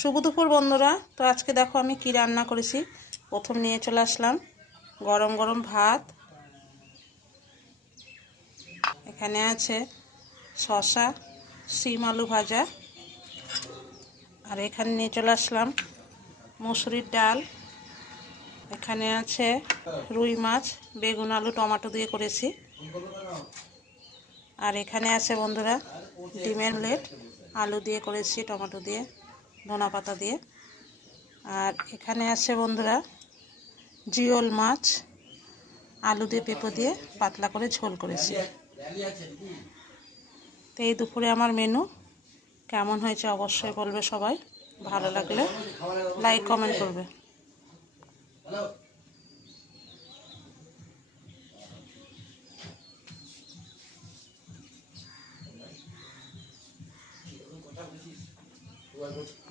শুভ দুপুর বন্ধুরা। তো আজকে দেখো আমি কি রান্না করেছি। প্রথম নিয়ে চলে আসলাম গরম গরম ভাত, এখানে আছে শসা, শিম আলু ভাজা, আর এখানে নিয়ে চলে আসলাম মসুরির ডাল, এখানে আছে রুই মাছ বেগুন আলু টমেটো দিয়ে করেছি, আর এখানে আছে বন্ধুরা ডিমের অমলেট আলু দিয়ে করেছি, টমেটো দিয়ে ধনা পাতা দিয়ে, আর এখানে আছে বন্ধুরা জিওল মাছ আলু দিয়ে পেঁপে দিয়ে পাতলা করে ঝোল করেছি। তো এই দুপুরে আমার মেনু কেমন হয়েছে অবশ্যই বলবে সবাই, ভালো লাগলে লাইক কমেন্ট করবে।